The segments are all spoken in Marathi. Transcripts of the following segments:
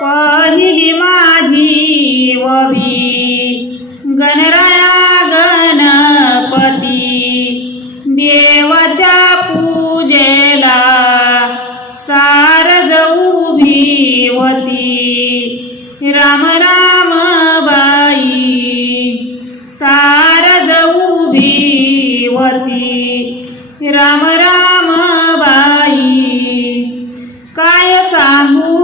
पहिली माझी ववी गणराया गणपती. देवाच्या पूजेला सारद उभी होती. राम राम बाई सारज उभी होती. राम राम बाई काय सांगू?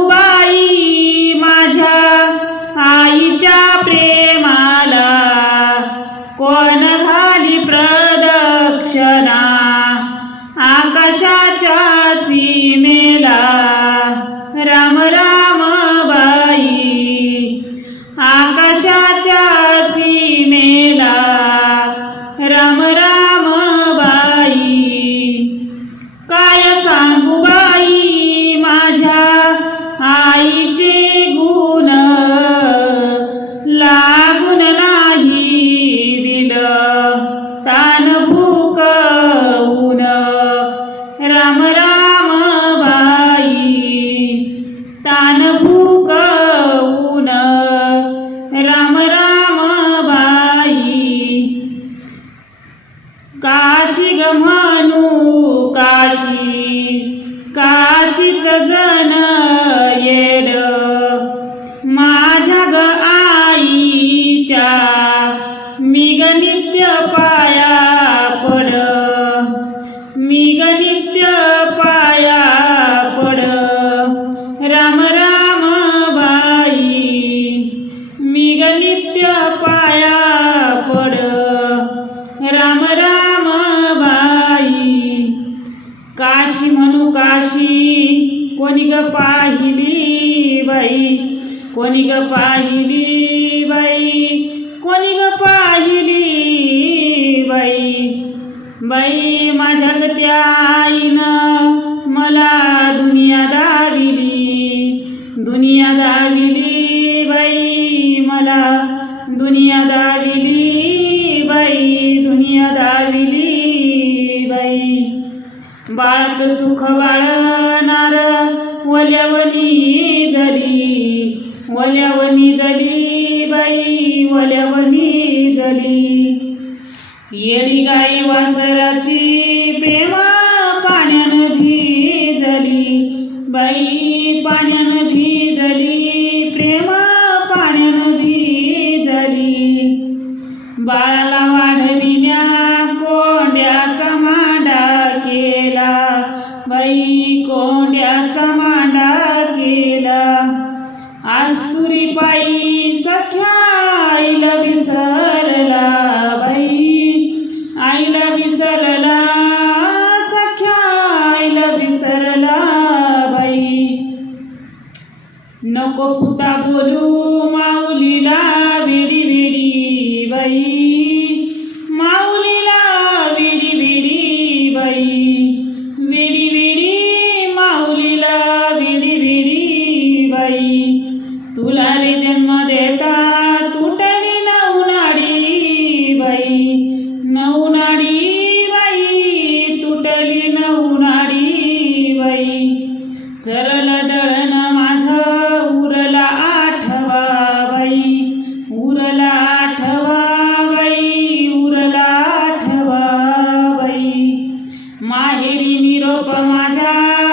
राम राम बाई तान भूक ऊन राम राम बाई काशी गमानू काशी काशीच ज काशी म्हणू काशी? कोणी ग पाहिली बाई? कोणी ग पाहिली बाई? कोणी ग पाहिली बाई? बाई माझ्या त्या आईनं मला दुनिया दाविली. दुनिया दाविली बाई मला दुनिया दा बाळत सुख बाळणार वल्यावनी झाली वल्यावनी झाली बाई वल्यावनी झाली येडी गाई वासराची प्रेमा पाण्यानं भिजली. बाई पाण्यानं भिजली प्रेमा पाण्यानं भिजली. बाळाला वाढविण्या कोंड्याचा मा आस्तुरी पायी सख्या आईला विसरला बाई. आईला विसरला सख्या आईला विसरला बाई. नको पुता बोलू नवनाडी तुटली नवनाडी बाई. सरळ दळण माझा उरला आठवा उरला आठवा बाई उरला आठवा बाई. माहेरी निरोप माझ्या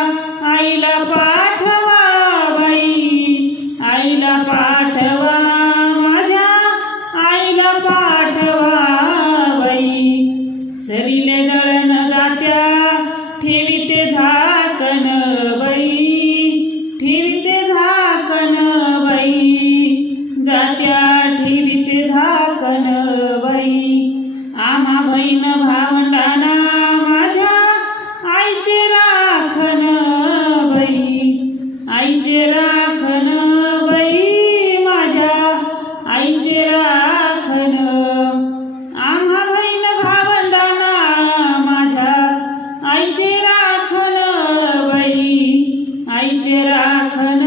बहीण भावंडाना माझ्या आईचे राखन बाई. आईचे राखन बाई माझ्या आईचे राखन आम्हा बहीण भावंडाना माझ्या आईचे राखन बाई. आईचे राखन